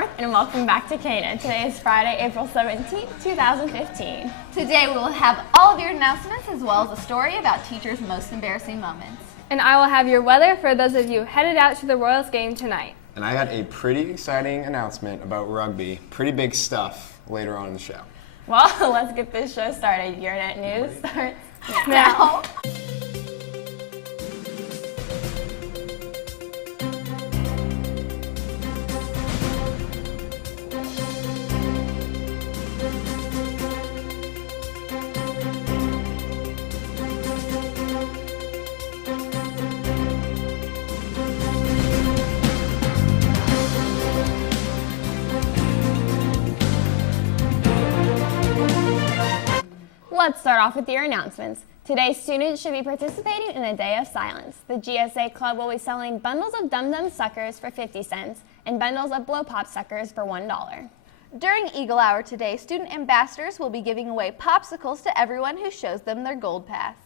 North, and welcome back to KNET. Today is Friday, April 17th, 2015. Today we will have all of your announcements as well as a story about teachers' most embarrassing moments. And I will have your weather for those of you headed out to the Royals game tonight. And I got a pretty exciting announcement about rugby. Pretty big stuff later on in the show. Well, let's get this show started. Your Net News starts now. Let's start off with your announcements. Today, students should be participating in a day of silence. The GSA Club will be selling bundles of Dum Dum suckers for 50 cents and bundles of Blow Pop suckers for $1. During Eagle Hour today, student ambassadors will be giving away popsicles to everyone who shows them their Gold Pass.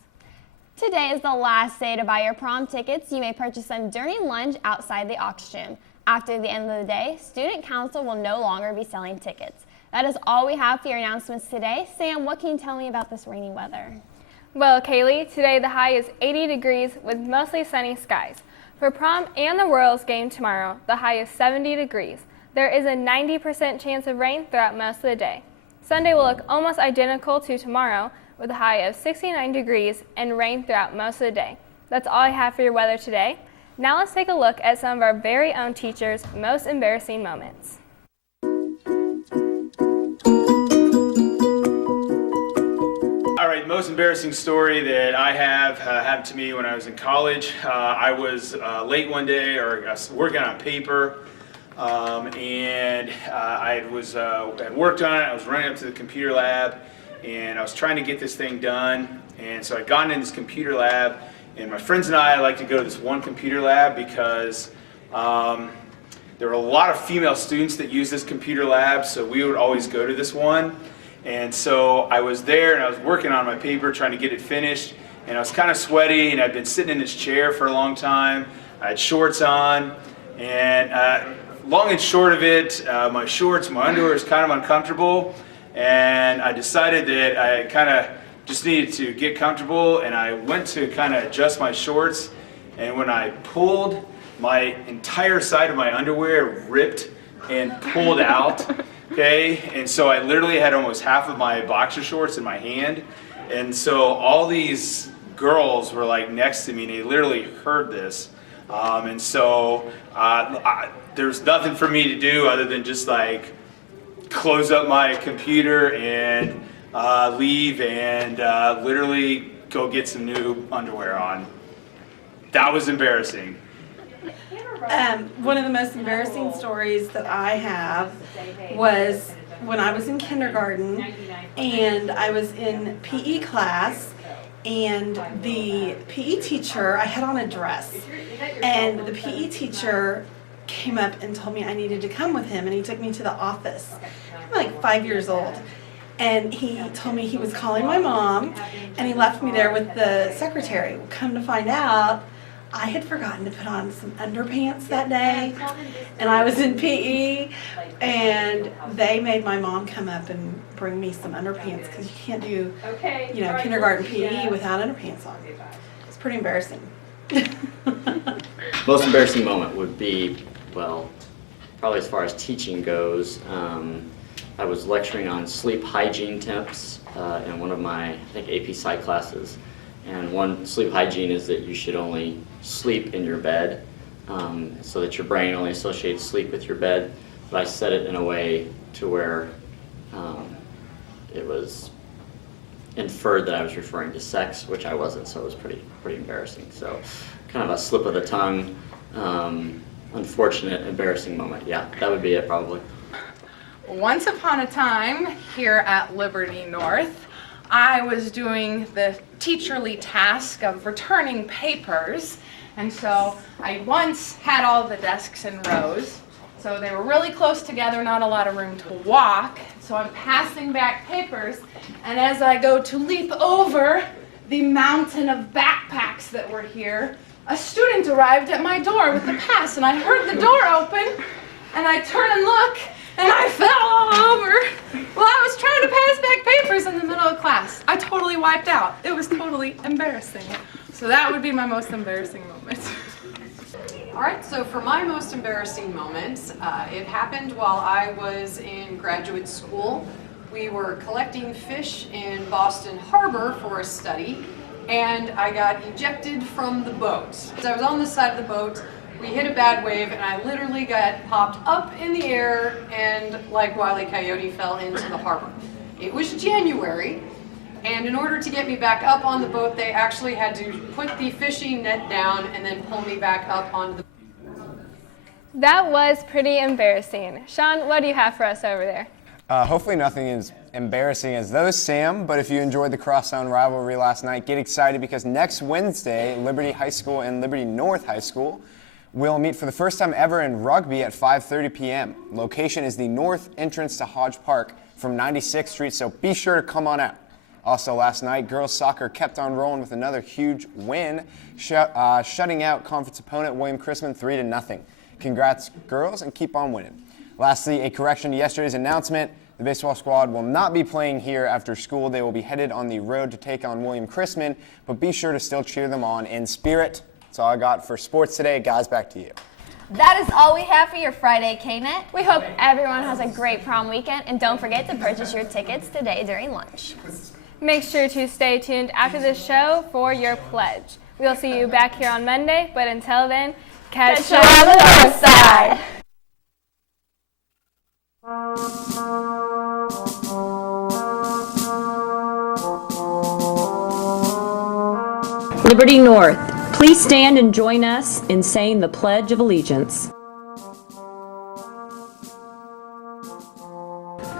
Today is the last day to buy your prom tickets. You may purchase them during lunch outside the aux gym. After the end of the day, Student Council will no longer be selling tickets. That is all we have for your announcements today. Sam, what can you tell me about this rainy weather? Well, Kaylee, today the high is 80 degrees with mostly sunny skies. For prom and the Royals game tomorrow, the high is 70 degrees. There is a 90% chance of rain throughout most of the day. Sunday will look almost identical to tomorrow with a high of 69 degrees and rain throughout most of the day. That's all I have for your weather today. Now let's take a look at some of our very own teachers' most embarrassing moments. All right, the most embarrassing story that I have happened to me when I was in college. I was late one day, or I was working on paper, and I had worked on it. I was running up to the computer lab, and I was trying to get this thing done. And so I'd gotten in this computer lab, and my friends and I like to go to this one computer lab because there were a lot of female students that use this computer lab, so we would always go to this one. And so I was there and I was working on my paper trying to get it finished, and I was kind of sweaty and I'd been sitting in this chair for a long time. I had shorts on, and long and short of it, my underwear is kind of uncomfortable, and I decided that I kind of just needed to get comfortable, and I went to kind of adjust my shorts, and when I pulled, my entire side of my underwear ripped and pulled out. Okay, and so I literally had almost half of my boxer shorts in my hand, and so all these girls were like next to me, and they literally heard this, and so there's nothing for me to do other than just like close up my computer and leave and literally go get some new underwear on. That was embarrassing. One of the most embarrassing stories that I have was when I was in kindergarten and I was in PE class, and the PE teacher, I had on a dress, and the PE teacher came up and told me I needed to come with him, and he took me to the office. I'm like 5 years old, and he told me he was calling my mom, and he left me there with the secretary. Come to find out, I had forgotten to put on some underpants that day, and I was in PE, and they made my mom come up and bring me some underpants because you can't do, kindergarten PE without underpants on. It's pretty embarrassing. Most embarrassing moment would be, well, probably as far as teaching goes, I was lecturing on sleep hygiene tips in one of my, I think, AP Psych classes. And one sleep hygiene is that you should only sleep in your bed, so that your brain only associates sleep with your bed. But I said it in a way to where it was inferred that I was referring to sex, which I wasn't, so it was pretty embarrassing. So kind of a slip of the tongue, unfortunate, embarrassing moment. Yeah, that would be it probably. Once upon a time here at Liberty North, I was doing the teacherly task of returning papers, and so I once had all the desks in rows, so they were really close together, not a lot of room to walk, so I'm passing back papers, and as I go to leap over the mountain of backpacks that were here, a student arrived at my door with the pass, and I heard the door open, and I turn and look, and I fell all over while I was trying to pass back papers in the middle of class. I totally wiped out. It was totally embarrassing. So that would be my most embarrassing moment. All right, so for my most embarrassing moment, it happened while I was in graduate school. We were collecting fish in Boston Harbor for a study, and I got ejected from the boat. As I was on the side of the boat, we hit a bad wave, and I literally got popped up in the air and, like Wile E. Coyote, fell into the harbor. It was January, and in order to get me back up on the boat, they actually had to put the fishing net down and then pull me back up onto the boat. That was pretty embarrassing. Sean, what do you have for us over there? Hopefully nothing as embarrassing as those, Sam, but if you enjoyed the crosstown rivalry last night, get excited because next Wednesday, Liberty High School and Liberty North High School will meet for the first time ever in rugby at 5:30 p.m. Location is the north entrance to Hodge Park from 96th Street, so be sure to come on out. Also last night, girls soccer kept on rolling with another huge win, shutting out conference opponent William Chrisman 3-0. Congrats, girls, and keep on winning. Lastly, a correction to yesterday's announcement. The baseball squad will not be playing here after school. They will be headed on the road to take on William Chrisman, but be sure to still cheer them on in spirit. That's all I got for sports today. Guys, back to you. That is all we have for your Friday KNET. We hope everyone has a great prom weekend, and don't forget to purchase your tickets today during lunch. Make sure to stay tuned after the show for your pledge. We'll see you back here on Monday, but until then, catch you on the north side. Liberty North, please stand and join us in saying the Pledge of Allegiance.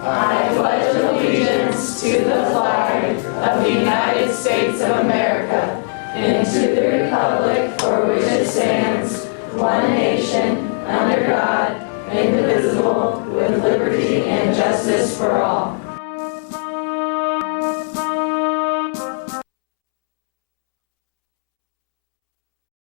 I pledge allegiance to the flag of the United States of America and to the republic for which it stands, one nation, under God, indivisible, with liberty and justice for all.